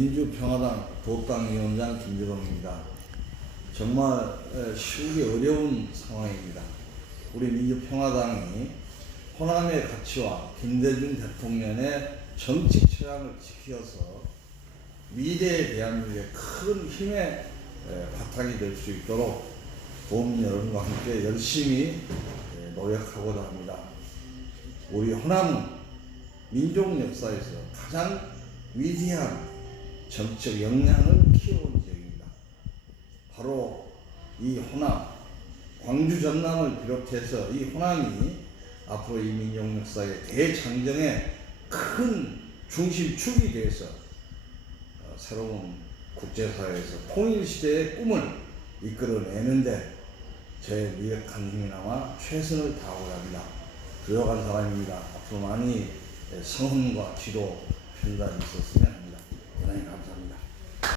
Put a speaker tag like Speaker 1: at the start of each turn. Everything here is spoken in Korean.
Speaker 1: 민주평화당 도당 위원장 김재동입니다. 정말 에, 쉬우기 어려운 상황입니다. 우리 민주평화당이 호남의 가치와 김대중 대통령의 정치 철학을 지켜서 미래의 대한민국의 큰 힘의 에, 바탕이 될 수 있도록 도민 여러분과 함께 열심히 에, 노력하고자 합니다. 우리 호남은 민족 역사에서 가장 위대한 정치적 역량을 키워온 지역입니다. 바로 이 호남, 광주 전남을 비롯해서 이 호남이 앞으로 이 민족 역사의 대장정의 큰 중심축이 돼서 어, 새로운 국제사회에서 통일시대의 꿈을 이끌어내는데 제 미력한 힘이나마 최선을 다하고자 합니다. 부족한 사람입니다. 앞으로 많이 성원과 지도 편단이 있었으면 합니다.